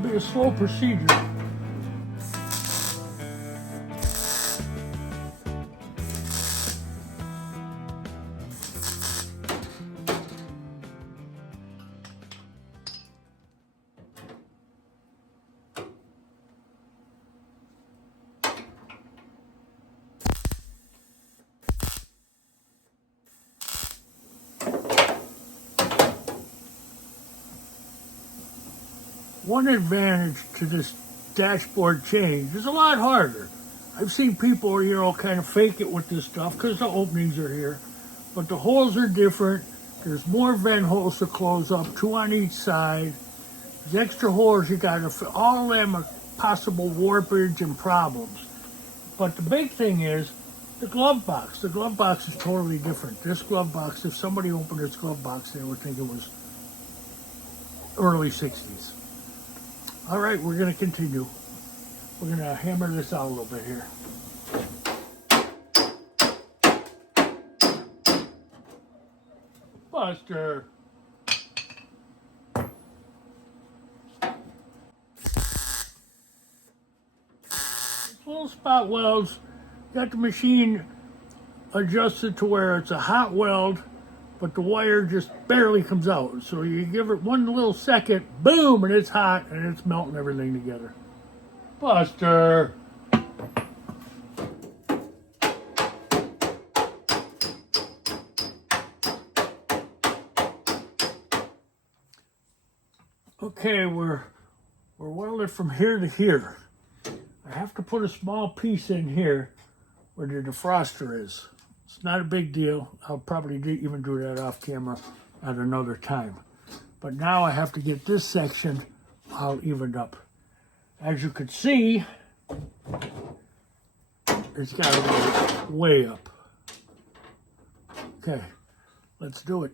It'll be a slow procedure. One advantage to this dashboard change is a lot harder. I've seen people, kind of fake it with this stuff because the openings are here, but the holes are different. There's more vent holes to close up, 2 on each side. There's extra holes you got to fill. All of them are possible warpage and problems. But the big thing is the glove box. The glove box is totally different. This glove box, if somebody opened this glove box, they would think it was early 60s. All right, we're going to continue. We're going to hammer this out a little bit here. Buster. Little spot welds. Got the machine adjusted to where it's a hot weld, but the wire just barely comes out. So you give it one little second, boom, and it's hot, and it's melting everything together. Buster! Okay, we're welded from here to here. I have to put a small piece in here where the defroster is. It's not a big deal. I'll probably even do that off camera at another time. But now I have to get this section all evened up. As you can see, it's got to go way up. Okay, let's do it.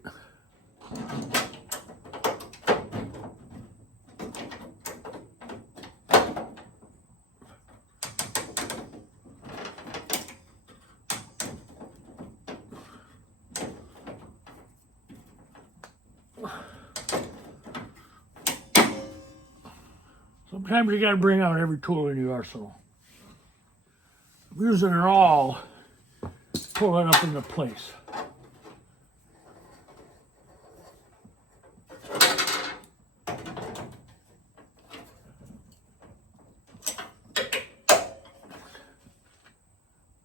Sometimes you got to bring out every tool in your arsenal. I'm using it all to pull it up into place.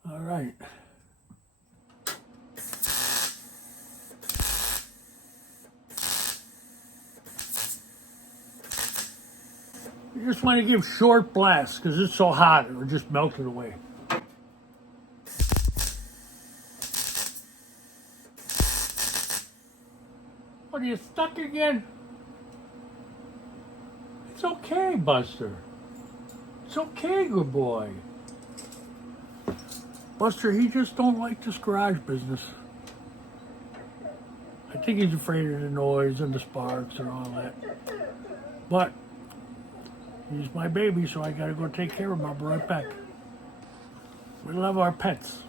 All right. You just want to give short blasts because it's so hot it will just melt it away. What, are you stuck again? It's okay, Buster. It's okay, good boy. Buster, he just don't like this garage business. I think he's afraid of the noise and the sparks and all that. But he's my baby, so I gotta go take care of him. I'll be right back. We love our pets.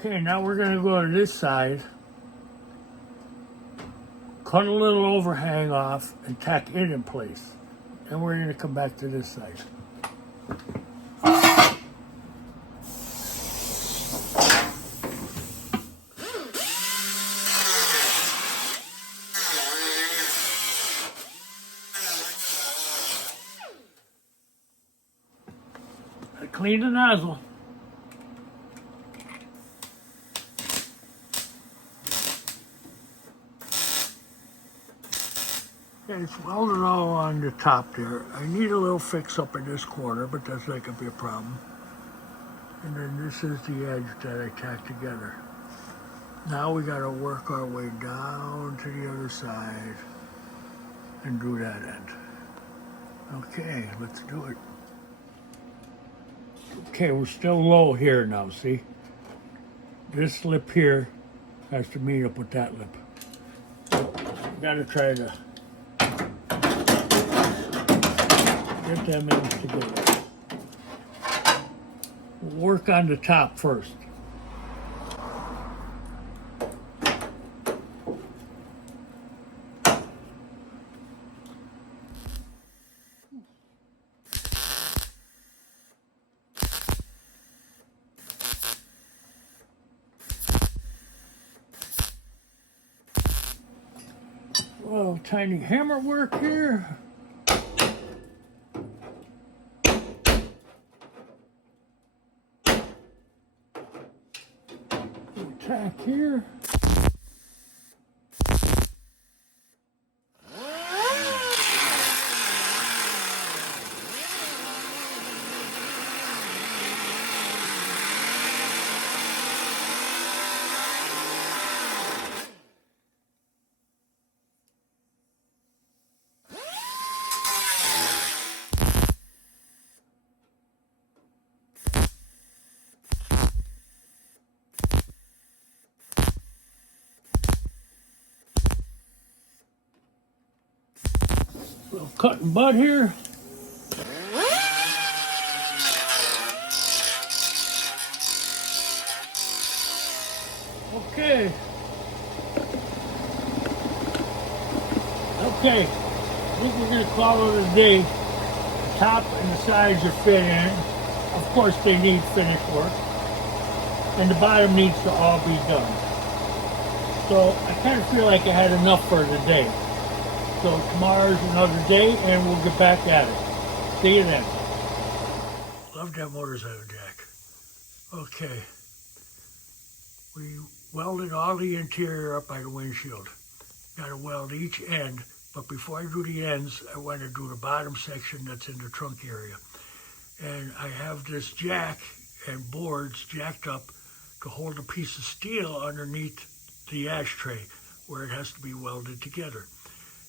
Okay, now we're going to go to this side, cut a little overhang off, and tack it in place. And we're going to come back to this side. I cleaned the nozzle. Okay, it's welded all on the top there. I need a little fix up in this corner, but that's not going to be a problem. And then this is the edge that I tacked together. Now we got to work our way down to the other side and do that end. Okay, let's do it. Okay, we're still low here now, see? this lip here has to meet up with that lip. Gotta try to get them ends together. We'll work on the top first. Well, tiny hammer work here. Tack here. Little cut and butt here. Okay. Okay. I think we're gonna call it a day. The top and the sides are fit in. Of course they need finish work. And the bottom needs to all be done. So I kind of feel like I had enough for the day. So tomorrow's another day and we'll get back at it. See you then. Love that motorcycle jack. Okay. We welded all the interior up by the windshield. Got to weld each end, but before I do the ends, I want to do the bottom section that's in the trunk area. And I have this jack and boards jacked up to hold a piece of steel underneath the ashtray where it has to be welded together.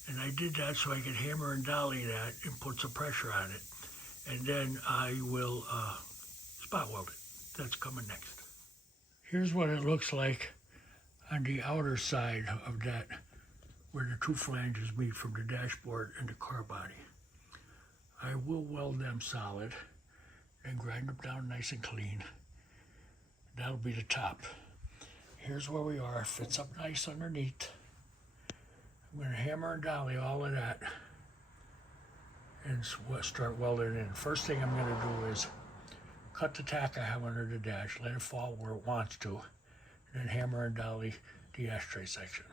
And I did that so I could hammer and dolly that and put some pressure on it. And then I will spot weld it. That's coming next. Here's what it looks like on the outer side of that, where the two flanges meet from the dashboard and the car body. I will weld them solid and grind them down nice and clean. That'll be the top. Here's where we are. Fits up nice underneath. I'm going to hammer and dolly all of that and start welding in. First thing I'm going to do is cut the tack I have under the dash, let it fall where it wants to, and then hammer and dolly the ashtray section.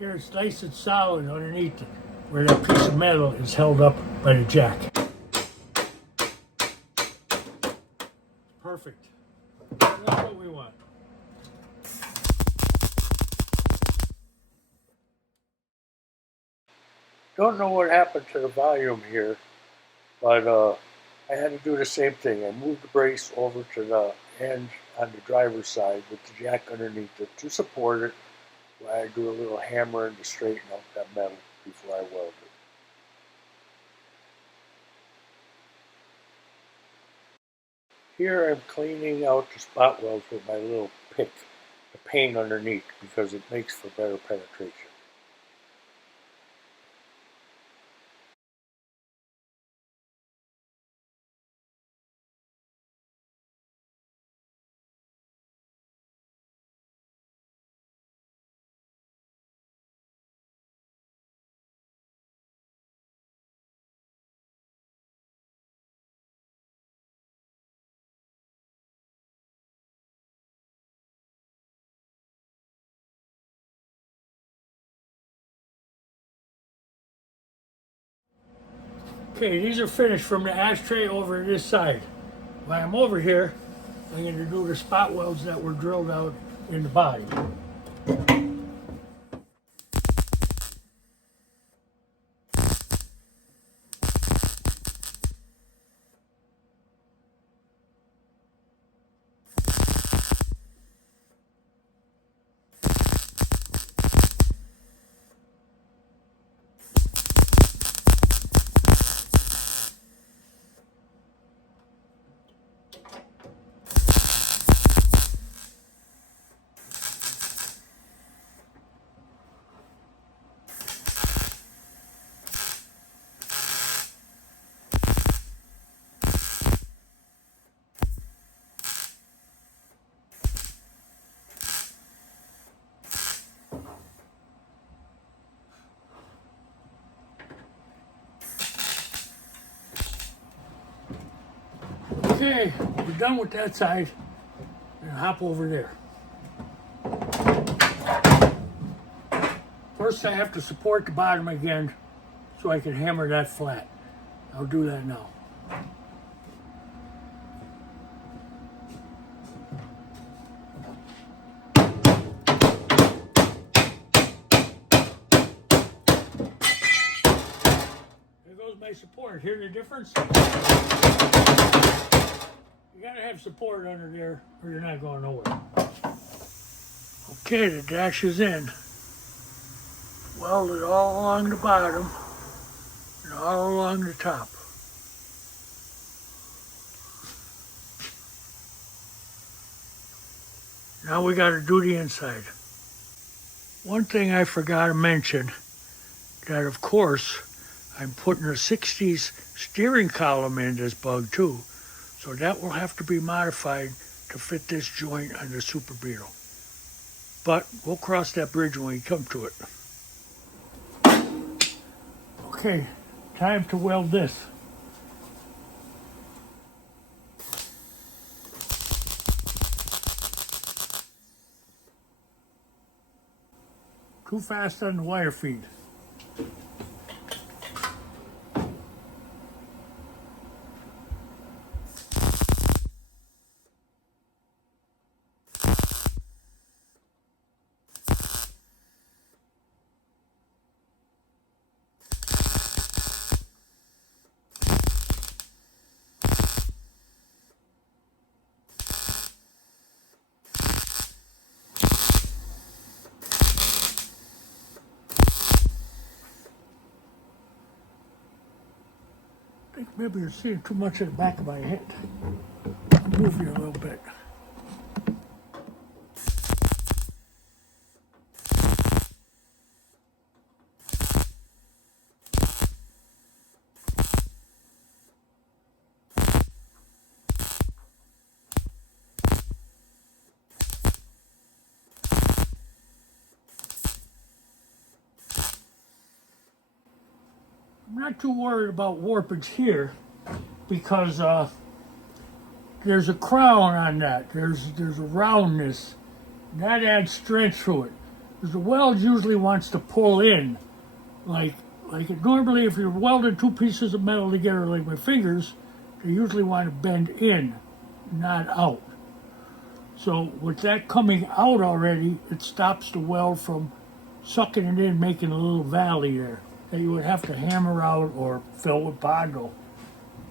Here it's nice and solid underneath it, where that piece of metal is held up by the jack. Perfect. That's what we want. Don't know what happened to the volume here, but I had to do the same thing. I moved the brace over to the end on the driver's side with the jack underneath it to support it, while I do a little hammering to straighten out that metal before I weld it. Here I'm cleaning out the spot welds with my little pick, the paint underneath, because it makes for better penetration. Okay, these are finished from the ashtray over this side. While I'm over here, I'm going to do the spot welds that were drilled out in the body. Okay, we're done with that side. And hop over there. First I have to support the bottom again so I can hammer that flat. I'll do that now. There goes my support. Hear the difference? You gotta have support under there or you're not going nowhere. Okay, the dash is in. Welded all along the bottom and all along the top. Now we got to do the inside. One thing I forgot to mention, that of course I'm putting a 60s steering column in this bug too, so that will have to be modified to fit this joint on the Super Beetle. But we'll cross that bridge when we come to it. Okay, time to weld this. Too fast on the wire feed. I think maybe you're seeing too much of the back of my head. I'll move you a little bit. I'm not too worried about warpage here because there's a crown on that. There's a roundness. And that adds strength to it. Because the weld usually wants to pull in. Like normally if you're welding two pieces of metal together like my fingers, they usually want to bend in, not out. So with that coming out already, it stops the weld from sucking it in, making a little valley there that you would have to hammer out or fill with Bondo,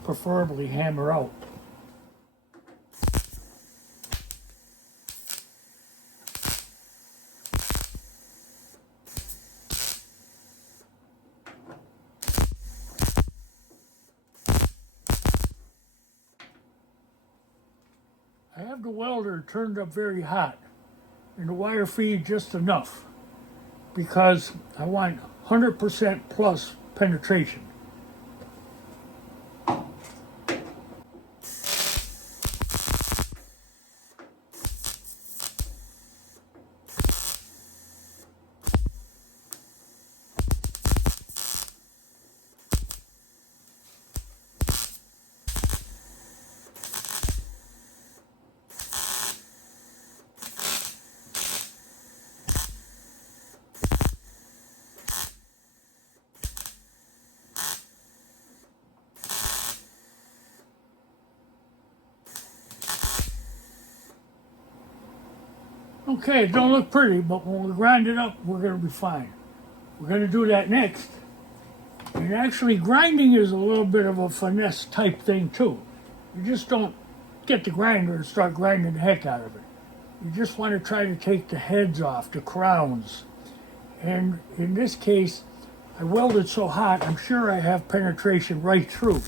preferably hammer out. I have the welder turned up very hot and the wire feed just enough because I want 100% plus penetration. Okay, it don't look pretty, but when we grind it up, we're going to be fine. We're going to do that next. And actually, grinding is a little bit of a finesse type thing, too. You just don't get the grinder and start grinding the heck out of it. You just want to try to take the heads off, the crowns. And in this case, I welded so hot, I'm sure I have penetration right through.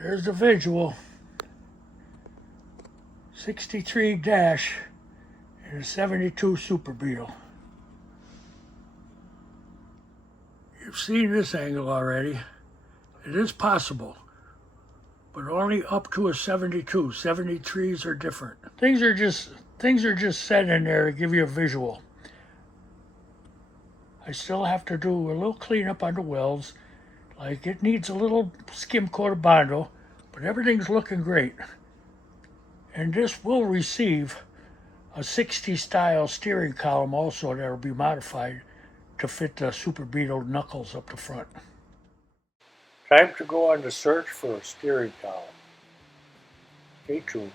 There's the visual. 63 dash and a 72 Super Beetle. You've seen this angle already. It is possible, but only up to a 72. 73s are different. Things are just set in there to give you a visual. I still have to do a little cleanup on the welds. Like, it needs a little skim coat of Bondo, but everything's looking great. And this will receive a 60 style steering column also that will be modified to fit the Super Beetle knuckles up the front. Time to go on the search for a steering column. Stay tuned.